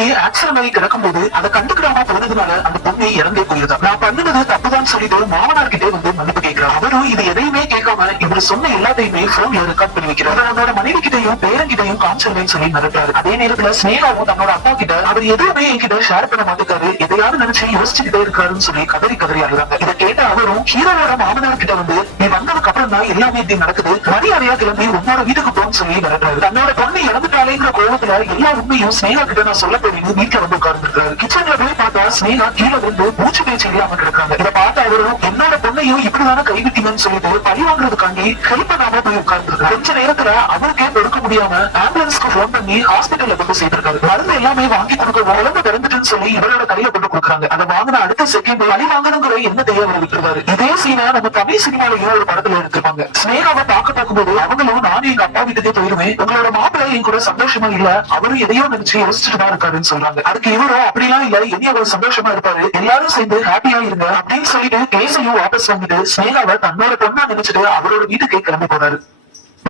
பொண்ணு ஆக்சிடென்ட் ஆகி கிடக்கும் போது அதை கண்டுக்கிடாம போனதுனால அந்த பொண்ணு இறந்தே போயிருதா. நான் பண்ணுனது தப்புதான் சொல்லிட்டு மாமனார் கிட்டே வந்து மன்னிப்பு கேட்கிறான். அவரும் இது எதையுமே கேட்காம இவர் சொன்ன எல்லாத்தையுமே போன்ல ரெக்கார்ட் பண்ணி வைக்கிறார். அவனோட மனைவி கிட்டையும் பேரங்கிட்டையும் காமிச்சிருந்தேன்னு சொல்லி மிரட்டாரு. அதே நேரத்துல ஸ்னேகாவும் தன்னோட அப்பா கிட்ட அவர் எதுவுமே என்கிட்ட ஷேர் பண்ண மாட்டேங்காரு, எதையாவது நினைச்சு யோசிச்சுக்கிட்டே இருக்காருன்னு சொல்லி கதறி கதறி அழுறாங்க. இதை கேட்ட அவரும் ஹீரோவோட மாமனார் கிட்ட வந்து நீ வந்ததுக்கு அப்புறம் தான் எல்லாமே இப்படி நடக்குது, மரியாதையா கிளம்பி உன்னோட வீட்டுக்கு போன்னு சொல்லி மிரட்டாரு. தன்னோட பொண்ணு இறந்துட்டாலேங்கிற கோபத்துல எல்லா உண்மையும் ஸ்னேகா கிட்ட நான் சொல்ல போறீங்க வீட்டுல வந்து உட்கார்ந்துருக்காரு. கிச்சன்ல போய் பார்த்தா ஸ்னேகா கீழே வந்து மூச்சு பேச்சு இல்லாம கிடக்காங்க. இதை பார்த்த அவரும் என்னோட பொண்ணையும் இப்படிதான கைவிட்டீங்கன்னு சொல்லிட்டு பழி வாங்குறதுக்காண்டி ஹெல்ப் பண்ணாம போய் உட்கார்ந்துருக்காரு. கொஞ்ச நேரத்துல அவருக்கே கொடுக்க முடியாம ஆம்புலன்ஸ்க்கு போன் பண்ணி ஹாஸ்பிட்டல்ல கொண்டு சேர்த்திருக்காரு. மருந்து எல்லாமே வாங்கி கொடுக்க உடம்பு திறந்துட்டுன்னு சொல்லி இவரோட கையில கொண்டு கொடுக்குறாங்க. அதை வாங்கின அடுத்த செகண்ட் பழி வாங்கணுங்கிற எண்ணத்தையே அவர் விட்டுருவாரு. இதே சீனா நம்ம தமிழ் சினிமால ஒரு படத்துல எடுத்திருப்பாங்க. ஸ்னேகாவை பார்க்கும்போது அவங்களும் நானும் எங்க அப்பா வீட்டுக்கே போயிருவேன், உங்களோட மாப்பிள்ளை என் கூட சந்தோஷமா இல்ல, அவரும் எதையோ நினைச்சு யோசிச்சுட்டு தான் இருக்காருன்னு சொல்றாங்க. அதுக்கு இவரும் அப்படிலாம் இல்ல, இனி அவர் சந்தோஷமா இருப்பாரு, எல்லாரும் சேர்ந்து ஹாப்பியா இருங்க அப்படின்னு சொல்லிட்டு கேஸையும் வாபஸ் வாங்கிட்டு ஸ்னேகாவை தன்னோட பொண்ணா நினைச்சிட்டு அவரோட வீட்டுக்கே கிளம்பி போறாரு.